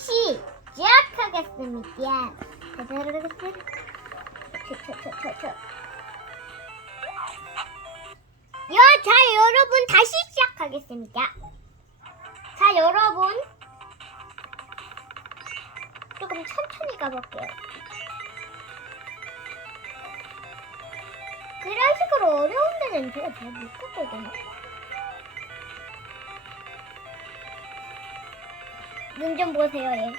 시작하겠습니다. 야, 자 여러분 다시 시작하겠습니다. 자 여러분 조금 천천히 가볼게요. 그런 식으로 어려운 데는 제가 잘 못하거든요. 눈 좀 보세요, 얘.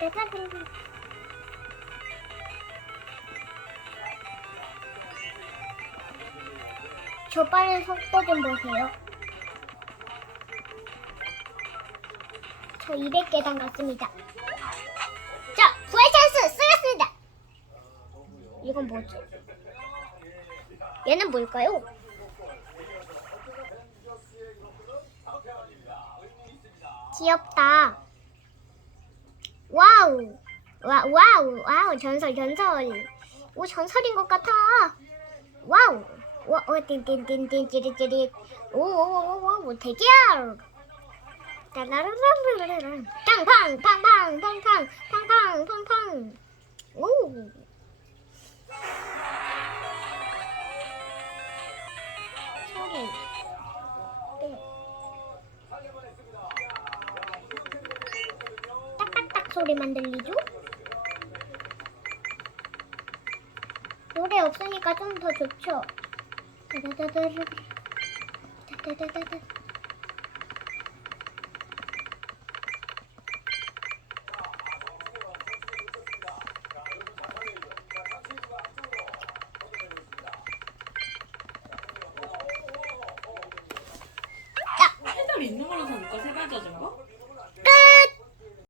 짜잔. 저 빠른 속도 좀 보세요. 저 200계단 갔습니다. 자, 부활 찬스 쓰겠습니다. 이건 뭐지? 얘는 뭘까요? 귀엽다. 와우. 와, 와우, 와우, 전설, 전설. 오, 전설인 것 같아. 와우. 와, 오, 띵띵띵띵, 찌릿찌릿. 오, 오, 오, 오, 오, 대결. 따라라라라라라. 팡팡, 팡팡, 팡팡, 팡팡, 팡팡. 소리만 들리죠? 노래 없으니까 좀 더 좋죠? 다다다다르. 다다다다다. 페달 있는 걸로 사니까 세발 자전거?